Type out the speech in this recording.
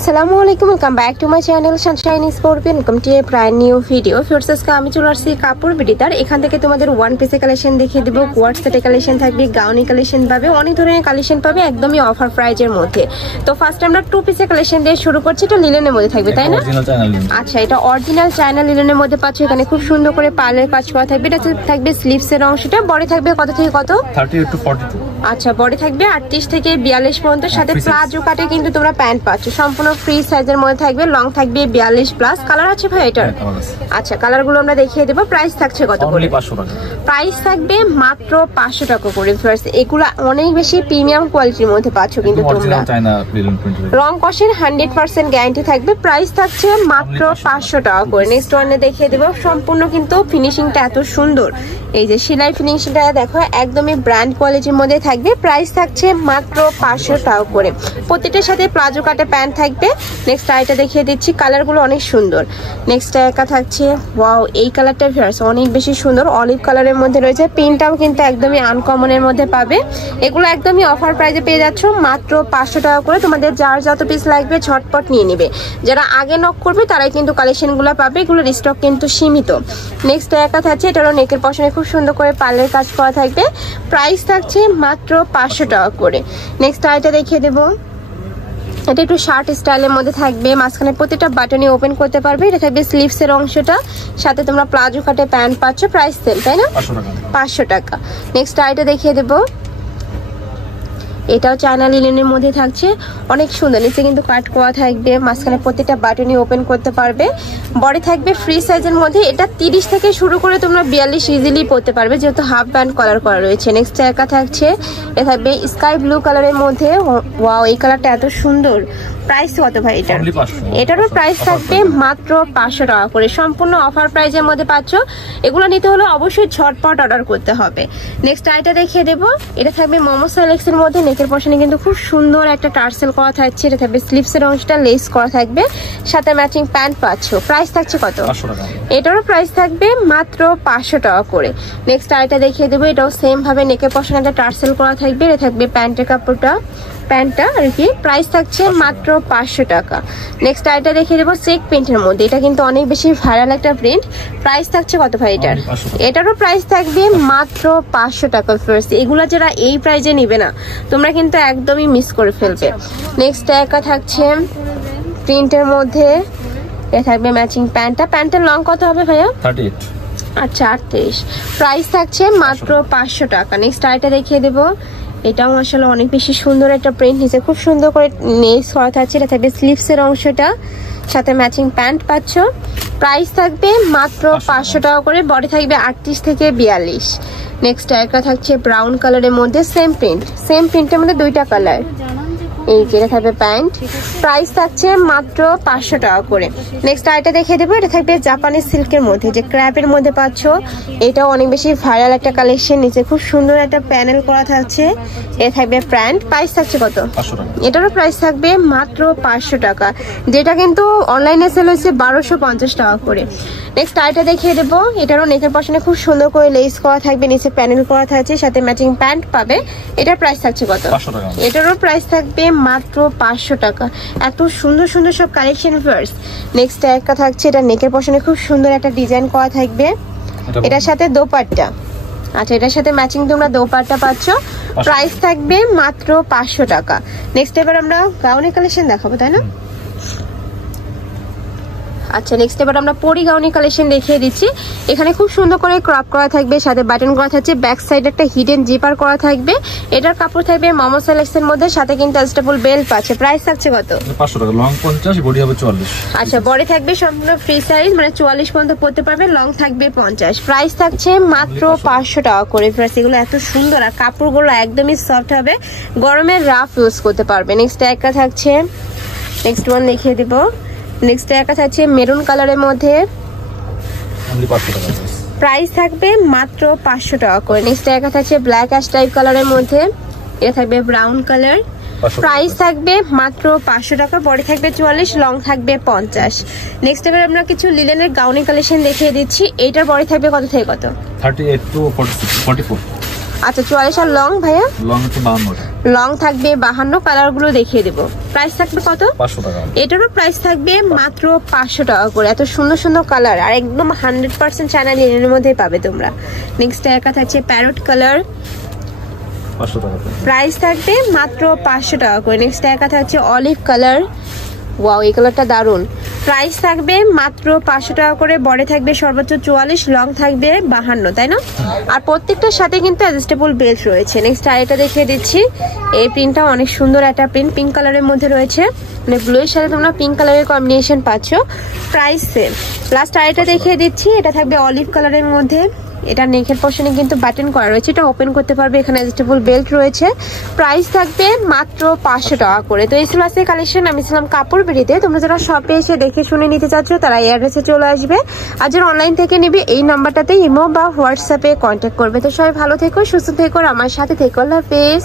আসসালামু আলাইকুম, welcome back to my channel sunshine scorpion. Welcome to a brand new video. ফিরসেসকে আমি চলে আসছি কাপড় বিডিতার। এখান থেকে তোমাদের ওয়ান পিসে কালেকশন দেখিয়ে দেবো, কোয়ার্ড সেটে কালেকশন থাকবে, গাউনি কালেকশন পাবে, অনেক ধরনের কালেকশন পাবে একদমই অফার প্রাইজের মধ্যে। তো ফার্স্ট আমরা টু পিসে কালেকশন দিয়ে শুরু করছি। এটা লিলেনের মধ্যে থাকবে, তাই না? আচ্ছা, এটা অরিজিনাল চায়না লিলেনের মধ্যে পাচ্ছ। এখানে খুব সুন্দর করে পার্লের কাজ করা থাকবে। এটা থাকবে স্লিভসের অংশটা। বডি থাকবে কত থেকে কত? 38 to 42। আচ্ছা, বডি থাকবে 38 থেকে 42 পর্যন্ত। সাথে প্লাজো কাটে কিন্তু তোমরা প্যান্ট পাচ্ছ। সম্পূর্ণ ফ্রি সাইজের মধ্যে থাকবে। লং থাকবে 42 প্লাস। কালার আছে ভাই এটার? আচ্ছা, কালারগুলো আমরা দেখিয়ে দেবো। প্রাইস থাকছে কত করে? 500 টাকা। প্রাইস থাকবে মাত্র 500 টাকা করে। এগুলো অনেক বেশি প্রিমিয়াম কোয়ালিটির মধ্যে পাচ্ছ কিন্তু তোমরা। রং কষের 100% গ্যারান্টি থাকবে। প্রাইস থাকছে মাত্র 500 টাকা করে। নেক্সট ওয়ানে দেখিয়ে দেবো। সম্পূর্ণ কিন্তু ফিনিশিংটা এত সুন্দর। এই যে সেলাই ফিনিশিংটা দেখো, একদমই ব্র্যান্ড কোয়ালিটির মধ্যে থাকবে। প্রাইস থাকছে মাত্র 500 টাকা করে। প্রত্যেকটার সাথে প্লাজো কাটে প্যান্ট থাকবে। নেক্সট আইটা দেখিয়ে দিচ্ছি। কালারগুলো অনেক সুন্দর। নেক্সট একা থাকছে, ওয়াও, এই কালারটা ভিউয়ার্স অনেক বেশি সুন্দর। অলিভ কালারের মধ্যে রয়েছে। প্রিন্টটাও কিন্তু একদমই আনকমনের মধ্যে পাবে। এগুলো একদমই অফার প্রাইসে পেয়ে যাচ্ছ মাত্র 500 টাকা করে। তোমাদের যার যত পিস লাগবে ঝটপট নিয়ে নেবে। যারা আগে নক করবে তারাই কিন্তু কালেকশনগুলো পাবে। এগুলোর স্টক কিন্তু সীমিত। নেক্সট একা থাকছে, এটারও নেকের পশনে খুব সুন্দর করে পার্লের কাজ করা থাকবে। প্রাইস থাকছে মাত্র 500 টাকা করে। নেক্সট আইটা দেখিয়ে দেবো। এটা একটু শার্ট স্টাইলের মধ্যে থাকবে। মাঝখানে প্রতিটা বাটনই ওপেন করতে পারবে। এটা থাকবে স্লিভসের অংশটা। সাথে তোমরা প্লাজো কাটে প্যান্ট পাচ্ছ। প্রাইস সেল, তাই না? 500 টাকা। নেক্সট আইটা দেখিয়ে দেবো। এটাও চায়না লিনেনের মধ্যে থাকছে। অনেক সুন্দর। নিচে কিন্তু কাট করা থাকবে। মাঝখানে প্রত্যেকটা বাটনই ওপেন করতে পারবে। বডি থাকবে ফ্রি সাইজের মধ্যে। এটা 30 থেকে শুরু করে তোমরা 42 ইজিলি পরতে পারবে, যেহেতু হাফ ব্যান্ড কলার করা রয়েছে। নেক্সট একা থাকছে, এটা থাকবে স্কাই ব্লু কালারের মধ্যে। ওয়াও, এই কালারটা এত সুন্দর। প্রাইস কত ভাই এটার? এটারও প্রাইস থাকবে মাত্র 500 টাকা করে। সম্পূর্ণ অফার প্রাইজের মধ্যে পাচ্ছ। এগুলো নিতে হলে অবশ্যই ঝটপট অর্ডার করতে হবে। নেক্সট আইটা দেখিয়ে দেবো। এটা থাকবে মোমো সাইলেক্সের মধ্যে। নেকের পশনে কিন্তু খুব সুন্দর একটা টার্সেল করা থাকছে। এটা থাকবে স্লিভসের অংশটা লেস করা থাকবে। সাথে ম্যাচিং প্যান্ট পাচ্ছ। প্রাইস থাকছে কত? এটারও প্রাইস থাকবে মাত্র 500 টাকা করে। নেক্সট আইটা দেখিয়ে দেবো। এটাও সেম ভাবে নেকের পশনে একটা টার্সেল করা থাকবে। এটা থাকবে প্যান্টের কাপড়টা, প্যান্টটা আর কি। প্রাইস থাকছে মাত্র 500 টাকা। নেক্সট আইটা দেখিয়ে দেবো চেক প্রিন্টের মধ্যে। এটা কিন্তু অনেক বেশি ভাইরাল একটা প্রিন্ট। প্রাইস থাকছে কত ভাই এটার? এটারও প্রাইস থাকবে মাত্র 500 টাকা। ফার্স্ট এগুলো যারা এই প্রাইজে নিবে না, তোমরা কিন্তু একদমই মিস করে ফেলবে। নেক্সট একা থাকছে প্রিন্টের মধ্যে। এটা থাকবে ম্যাচিং প্যান্টটা। প্যান্টের লং কত হবে ভাইয়া? 38। আচ্ছা, 38। প্রাইস থাকছে মাত্র 500 টাকা। নেক্সট আইটা দেখিয়ে দেবো। এটাও আসলে অনেক বেশি সুন্দর একটা প্রিন্ট। নিচে খুব সুন্দর করে নেলস করা থাকছে। এটা থাকবে স্লিভসের অংশটা। সাথে ম্যাচিং প্যান্ট পাচ্ছ। প্রাইস থাকবে মাত্র 500 টাকা করে। বডি থাকবে 38 থেকে 42। নেক্সট একটা থাকছে ব্রাউন কালারের মধ্যে। সেম প্রিন্টের মধ্যে দুইটা কালার। এই যেটা থাকবে প্যান্ট। প্রাইস থাকছে মাত্র 500 টাকা করে। নেক্সট আইটা দেখিয়ে দেবো। এটা থাকবে জাপানিজ সিল্কের মধ্যে, যে ক্র্যাপের মধ্যে পাচ্ছ। এটাও অনেক বেশি ভাইরাল একটা কালেকশন। নিচে খুব সুন্দর একটা প্যানেল করা থাকছে। এটা থাকবে প্যান্ট। প্রাইস থাকছে কত? এটারও প্রাইস থাকবে মাত্র 500 টাকা, যেটা কিন্তু অনলাইনে সেল হয়েছে 1250 টাকা করে। নেক্সট আইটা দেখিয়ে দেবো। এটারও নেকের পশনে খুব সুন্দর করে লেস করা থাকবে। নিচে প্যানেল করা থাকছে। সাথে ম্যাচিং প্যান্ট পাবে। এটার প্রাইস থাকছে কত? এটারও প্রাইস থাকবে মাত্র 500 টাকা। এত সুন্দর সুন্দর সব কালেকশন ফার্স। নেক্সট একটা থাকছে, এটা নেকের পশনে খুব সুন্দর একটা ডিজাইন করা থাকবে। এটার সাথে দোপাট্টা। আচ্ছা, এটার সাথে ম্যাচিং তোমরা দোপাট্টা পাচ্ছ। প্রাইস থাকবে মাত্র 500 টাকা। নেক্সট এবার আমরা গাউনি কালেকশন দেখাবো, তাই না? আচ্ছা, নেক্সট এবার আমরা পরি গাউনি কালেকশন দেখিয়ে দিচ্ছি। এখানে খুব সুন্দর করে ক্রপ করা থাকবে। সাথে বাটন করা থাকছে। ব্যাক সাইড একটা হিডেন জিপার করা থাকবে। এটার কাপড় থাকবে মোমো সাইলেক্সের মধ্যে। সাথে কিন্তু অ্যাডজাস্টেবল বেল্ট পাচ্ছে। প্রাইস থাকছে কত? 500 টাকা। লং 50, বডি হবে 44। আচ্ছা, বডি থাকবে সম্পূর্ণ ফ্রি সাইজ, মানে 44 পর্যন্ত পড়তে পারবে। লং থাকবে 50। প্রাইস থাকছে মাত্র 500 টাকা করে। এগুলো এত সুন্দর আর কাপড়গুলো একদমই সফট হবে। গরমে রাফ ইউজ করতে পারবে। নেক্সট একটা থাকছে, নেক্সট ওয়ান দেখিয়ে দিব। নেক্সট একটা থাকছে মেরুন কালারের মধ্যে। প্রাইস থাকবে মাত্র 500 টাকা করে। নেক্সট একটা থাকছে ব্ল্যাক অ্যাশ টাইপ কালারের মধ্যে। এটা থাকবে ব্রাউন কালার। প্রাইস থাকবে মাত্র 500 টাকা। বডি থাকবে 44, লং থাকবে 50। নেক্সট এবার আমরা কিছু লিলেনের গাউনি কালেকশন দেখিয়ে দিচ্ছি। এইটার বডি থাকবে কত থেকে কত? 38 to 44। আচ্ছা 44 আর লং ভাইয়া? লং হচ্ছে 52 টাকা। লং থাকবে 52, কালার গুলো দেখিয়ে দেবো। প্রাইস থাকবে কত? 500 টাকা। এটারও প্রাইস থাকবে মাত্র 500 টাকা করে। এত সুন্দর সুন্দর কালার আর একদম 100% চায়না লিনেনের মধ্যে পাবে তোমরা। নেক্সট একা থাকছে প্যারট কালার, 500 টাকা। প্রাইস থাকবে মাত্র 500 টাকা করে। নেক্সট একা থাকছে অলিভ কালার, ওয়াও এই কালারটা দারুন। প্রাইস থাকবে মাত্র 500 টাকা করে। বডি থাকবে সর্বোচ্চ 44, লং থাকবে 52, তাই না? আর প্রত্যেকটার সাথে কিন্তু অ্যাডজাস্টেবল বেল্ট রয়েছে। নেক্সট আরেকটা দেখিয়ে দিচ্ছি, এই প্রিন্টটা অনেক সুন্দর একটা প্রিন্ট, পিঙ্ক কালারের মধ্যে রয়েছে, মানে ব্লু এর সাথে তোমরা পিঙ্ক কালারের কম্বিনেশন পাচ্ছ। Price same. লাস্ট আরেকটা দেখিয়ে দিচ্ছি, এটা থাকবে অলিভ কালারের মধ্যে, এটা নেকের পোর্শনে কিন্তু বাটন করা রয়েছে, এটা ওপেন করতে পারবে, এখানে অ্যাডজাস্টেবল বেল্ট রয়েছে। প্রাইস থাকবে মাত্র 500 টাকা করে। তো এই ছিল আজকের কালেকশন। আমি ছিলাম কাপড় বেরিতে। তোমরা যারা শপে এসে দেখে শুনে নিতে চাচ্ছ তারা এই অ্যাড্রেসে চলে আসবে, আর যারা অনলাইন থেকে নেবে এই নাম্বারটাতে ইমো বা হোয়াটসঅ্যাপে কন্ট্যাক্ট করবে। তো সবাই ভালো থেকো, সুস্থ থেকো, আমার সাথে থেকো। আল্লাহ হাফেজ।